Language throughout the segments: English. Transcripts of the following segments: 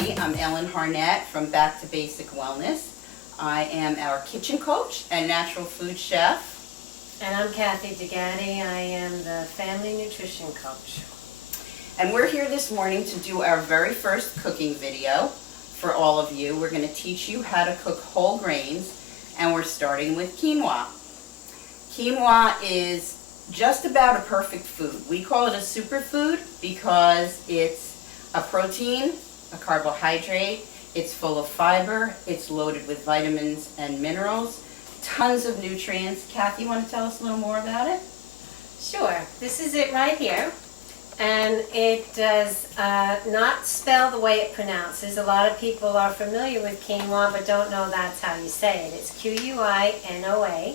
everybody. I'm Ellen Harnett from Back to Basic Wellness. I am our kitchen coach and natural food chef. And I'm Kathy DeGatti. I am the family nutrition coach. And we're here this morning to do our very first cooking video for all of you. We're going to teach you how to cook whole grains, and we're starting with quinoa. Quinoa is just about a perfect food. We call it a superfood because it's a protein, a carbohydrate, it's full of fiber, it's loaded with vitamins and minerals, tons of nutrients. Kathy, you want to tell us a little more about it? Sure. This is it right here. And it does not spell the way it pronounces. A lot of people are familiar with quinoa but don't know that's how you say it. It's Quinoa.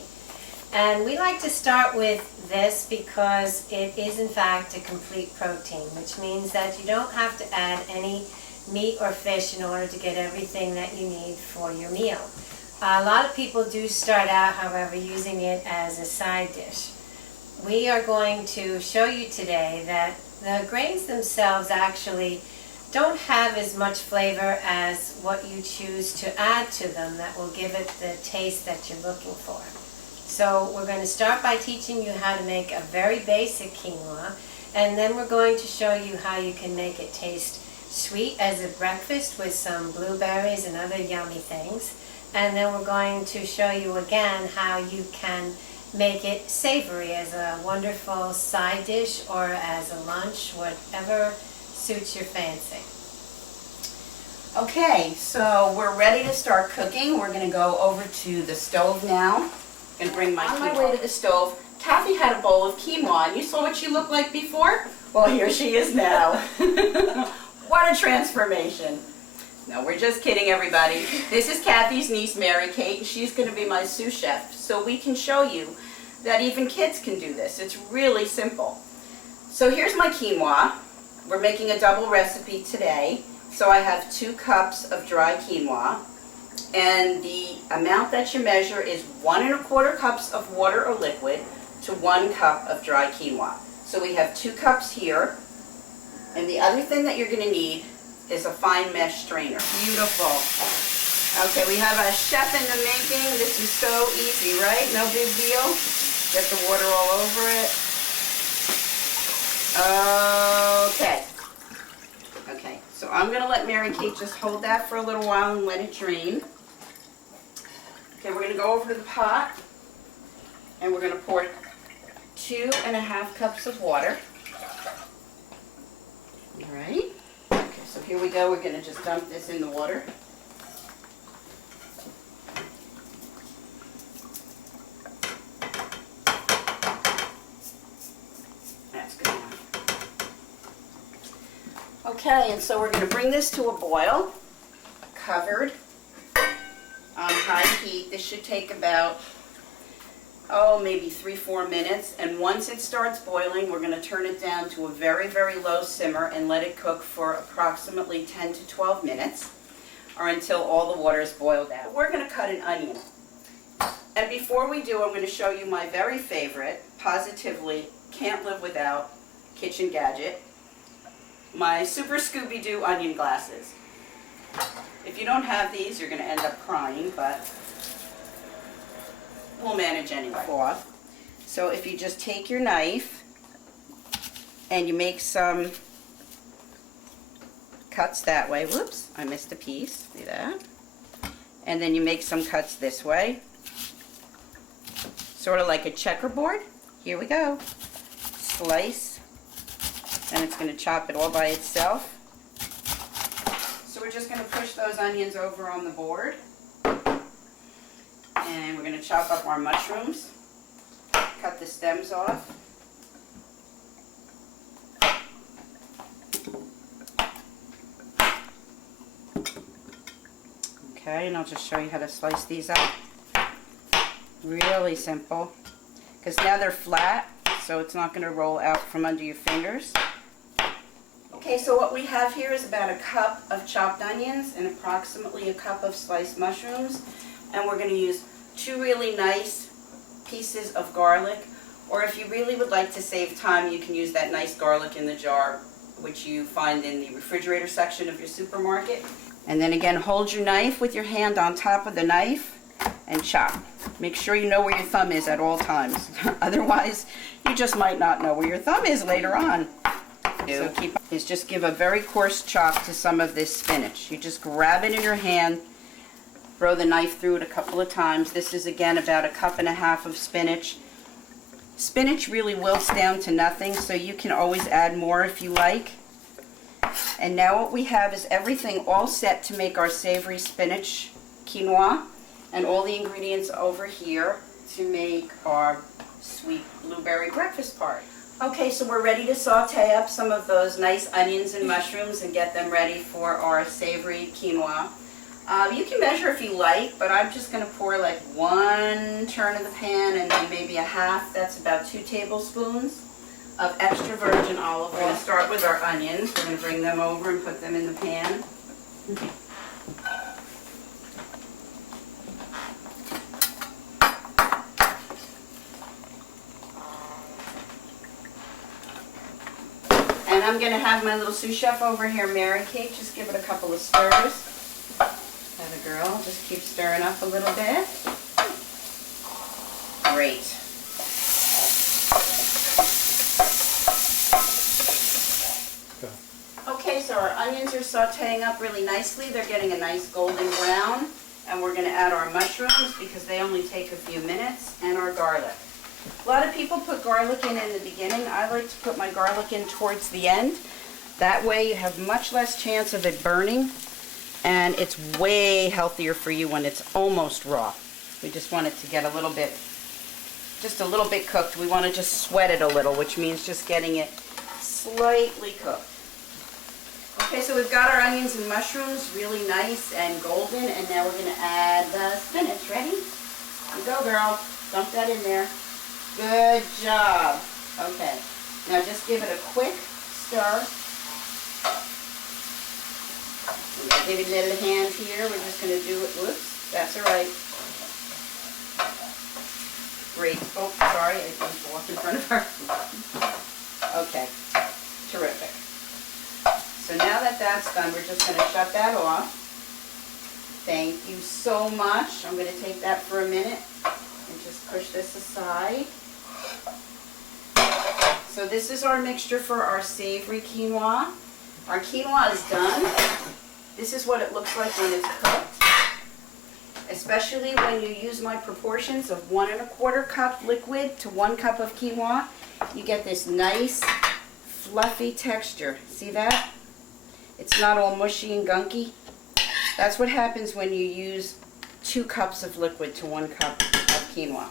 And we like to start with this because it is in fact a complete protein, which means that you don't have to add any meat or fish in order to get everything that you need for your meal. A lot of people do start out, however, using it as a side dish. We are going to show you today that the grains themselves actually don't have as much flavor as what you choose to add to them that will give it the taste that you're looking for. So we're going to start by teaching you how to make a very basic quinoa, and then we're going to show you how you can make it taste sweet as a breakfast with some blueberries and other yummy things. And then we're going to show you again how you can make it savory as a wonderful side dish or as a lunch, whatever suits your fancy. Okay, so we're ready to start cooking. We're going to go over to the stove now. I'm going to bring my quinoa. On my way to the stove, Kathy had a bowl of quinoa, and you saw what she looked like before? Well, here she is now. What a transformation. No, we're just kidding, everybody. This is Kathy's niece, Mary Kate, and she's going to be my sous chef, so we can show you that even kids can do this. It's really simple. So here's my quinoa. We're making a double recipe today. So I have 2 cups of dry quinoa, and the amount that you measure is 1 1/4 cups of water or liquid to 1 cup of dry quinoa. So we have 2 cups here, and the other thing that you're going to need is a fine mesh strainer. Beautiful. Okay, we have a chef in the making. This is so easy, right? No big deal. Get the water all over it. Okay. Okay, so I'm going to let Mary Kate just hold that for a little while and let it drain. Okay, we're going to go over to the pot, and we're going to pour 2 1/2 cups of water. All right. Okay, so here we go. We're going to just dump this in the water. That's good enough. Okay, and so we're going to bring this to a boil, covered on high heat. This should take about, maybe 3-4 minutes. And once it starts boiling, we're going to turn it down to a very, very low simmer and let it cook for approximately 10 to 12 minutes, or until all the water is boiled out. We're going to cut an onion. And before we do, I'm going to show you my very favorite, positively can't live without kitchen gadget, my Super Scooby-Doo onion glasses. If you don't have these, you're going to end up crying, but we'll manage anyway. So if you just take your knife and you make some cuts that way. Whoops, I missed a piece. See that? And then you make some cuts this way. Sort of like a checkerboard. Here we go. Slice. And it's going to chop it all by itself. So we're just going to push those onions over on the board. And we're going to chop up our mushrooms. Cut the stems off. Okay, and I'll just show you how to slice these up. Really simple. Because now they're flat, so it's not going to roll out from under your fingers. Okay, so what we have here is about a cup of chopped onions and approximately a cup of sliced mushrooms. And we're going to use 2 really nice pieces of garlic. Or if you really would like to save time, you can use that nice garlic in the jar which you find in the refrigerator section of your supermarket. And then again, hold your knife with your hand on top of the knife and chop. Make sure you know where your thumb is at all times. Otherwise, you just might not know where your thumb is later on. So just give a very coarse chop to some of this spinach. You just grab it in your hand, throw the knife through it a couple of times. This is again about 1.5 cups of spinach. Spinach really wilts down to nothing, so you can always add more if you like. And now what we have is everything all set to make our savory spinach quinoa, and all the ingredients over here to make our sweet blueberry breakfast porridge. Okay, so we're ready to saute up some of those nice onions and mushrooms and get them ready for our savory quinoa. You can measure if you like, but I'm just going to pour like 1 turn of the pan and then maybe 1/2. That's about 2 tablespoons of extra virgin olive oil. We're going to start with our onions. We're going to bring them over and put them in the pan. And I'm going to have my little sous chef over here, Mary Kate, just give it a couple of stirs. Have a girl, just keep stirring up a little bit. Great. Okay, so our onions are sauteing up really nicely. They're getting a nice golden brown. And we're going to add our mushrooms because they only take a few minutes, and our garlic. A lot of people put garlic in the beginning. I like to put my garlic in towards the end. That way you have much less chance of it burning, and it's way healthier for you when it's almost raw. We just want it to get just a little bit cooked. We want to just sweat it a little, which means just getting it slightly cooked. Okay, so we've got our onions and mushrooms really nice and golden, and now we're going to add the spinach. Ready? You go, girl. Dump that in there. Good job. Okay, now just give it a quick stir. Give it a little hand here. We're just going to do it. Whoops, that's all right. Great. Oh, sorry, I didn't walk in front of her. Okay, terrific. So now that that's done, we're just going to shut that off. Thank you so much. I'm going to take that for a minute and just push this aside. So this is our mixture for our savory quinoa. Our quinoa is done. This is what it looks like when it's cooked. Especially when you use my proportions of 1 1/4 cup liquid to 1 cup of quinoa, you get this nice fluffy texture. See that? It's not all mushy and gunky. That's what happens when you use 2 cups of liquid to 1 cup of quinoa.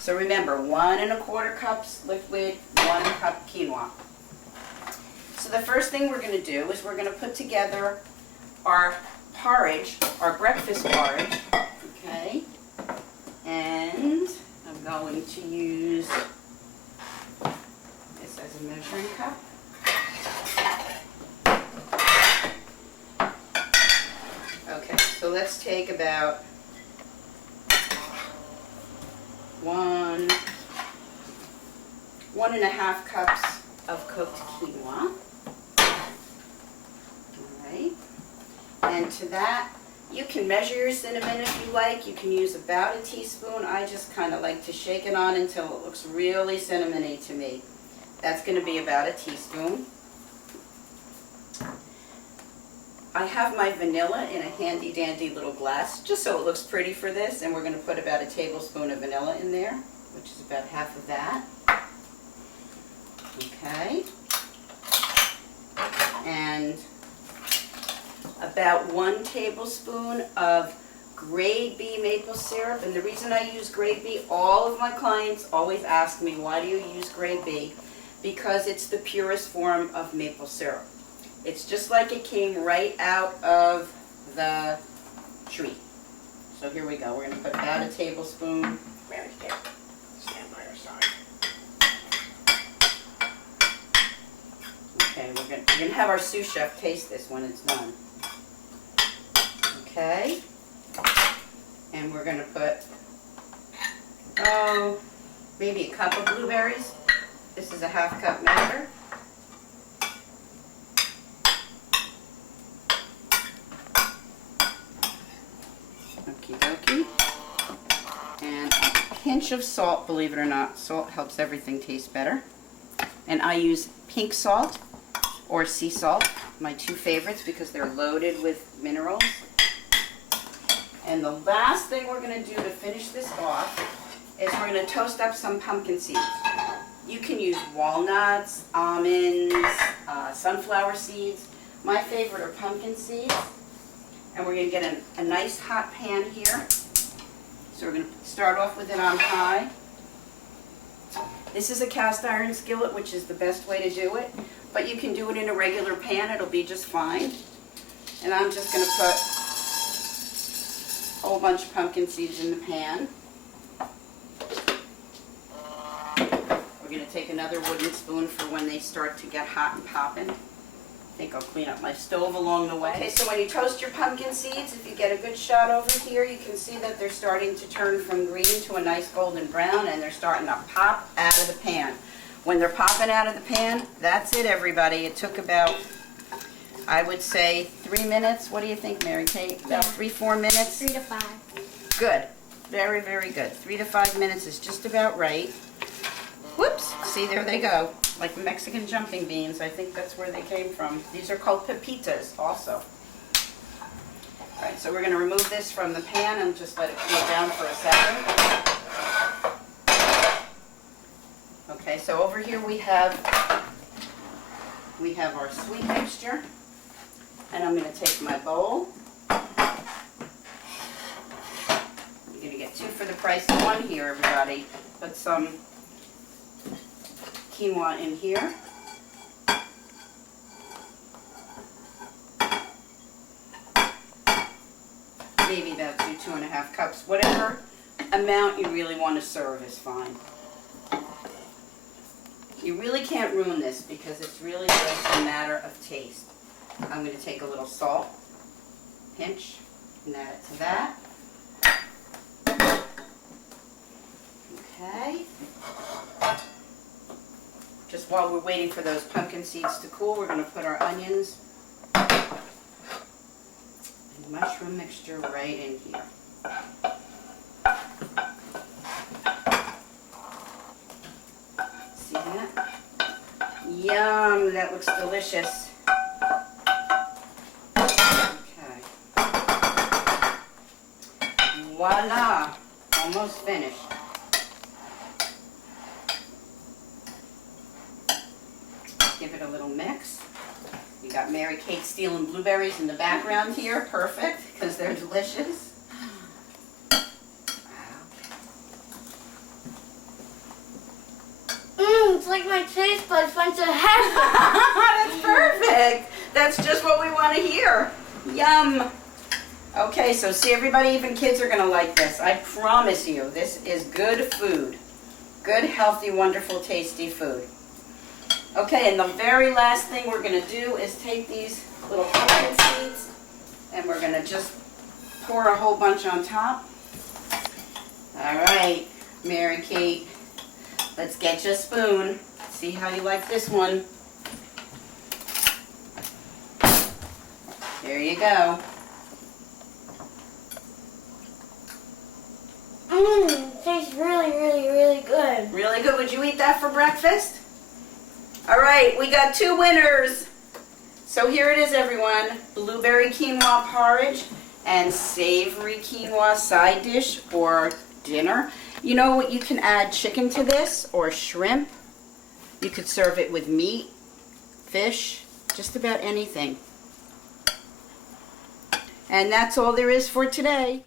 So remember, 1 1/4 cups liquid, 1 cup quinoa. So the first thing we're going to do is we're going to put together our porridge, our breakfast porridge, okay? And I'm going to use this as a measuring cup. Okay, so let's take about 1.5 cups of cooked quinoa. Alright. And to that, you can measure your cinnamon if you like. You can use about a teaspoon. I just kind of like to shake it on until it looks really cinnamony to me. That's going to be about a teaspoon. I have my vanilla in a handy dandy little glass, just so it looks pretty for this, and we're going to put about a tablespoon of vanilla in there, which is about half of that. Okay. And about 1 tablespoon of grade B maple syrup. And the reason I use grade B, all of my clients always ask me, why do you use grade B? Because it's the purest form of maple syrup. It's just like it came right out of the tree. So here we go. We're going to put about a tablespoon. Mary, stand by our side. Okay, we're going to have our sous chef taste this when it's done. Okay. And we're going to put, maybe a cup of blueberries. This is a 1/2 cup measure. Okie dokie. And a pinch of salt, believe it or not. Salt helps everything taste better. And I use pink salt or sea salt, my two favorites, because they're loaded with minerals. And the last thing we're going to do to finish this off is we're going to toast up some pumpkin seeds. You can use walnuts, almonds, sunflower seeds. My favorite are pumpkin seeds. And we're going to get a nice hot pan here. So we're going to start off with it on high. This is a cast iron skillet, which is the best way to do it. But you can do it in a regular pan. It'll be just fine. And I'm just going to put a whole bunch of pumpkin seeds in the pan. We're going to take another wooden spoon for when they start to get hot and popping. I think I'll clean up my stove along the way. Okay, so when you toast your pumpkin seeds, if you get a good shot over here, you can see that they're starting to turn from green to a nice golden brown, and they're starting to pop out of the pan. When they're popping out of the pan, that's it, everybody. It took about, I would say, 3 minutes. What do you think, Mary Kate? About 3-4 minutes? 3 to 5. Good. Very, very good. 3 to 5 minutes is just about right. Whoops. See, there they go. Like Mexican jumping beans. I think that's where they came from. These are called pepitas also. All right, so we're going to remove this from the pan and just let it cool down for a second. Okay, so over here we have our sweet mixture. And I'm going to take my bowl. You're going to get 2 for the price of 1 here, everybody. Put some quinoa in here. Maybe about 2.5 cups. Whatever amount you really want to serve is fine. You really can't ruin this because it's really just a matter of taste. I'm going to take a little salt, pinch, and add it to that. Okay. Just while we're waiting for those pumpkin seeds to cool, we're going to put our onions and mushroom mixture right in here. See that? Yum, that looks delicious. Okay. Voila, almost finished. Give it a little mix. We got Mary Kate stealing blueberries in the background here. Perfect, because they're delicious. It's like my taste buds went to heaven. That's perfect. That's just what we want to hear. Yum. Okay, so see, everybody, even kids are going to like this. I promise you, this is good food. Good, healthy, wonderful, tasty food. Okay, and the very last thing we're going to do is take these little pumpkin seeds and we're going to just pour a whole bunch on top. All right, Mary Kate, let's get you a spoon. See how you like this one. There you go. Tastes really, really, really good. Really good. Would you eat that for breakfast? All right, we got 2 winners. So here it is, everyone. Blueberry quinoa porridge and savory quinoa side dish or dinner. You know what? You can add chicken to this or shrimp. You could serve it with meat, fish, just about anything. And that's all there is for today.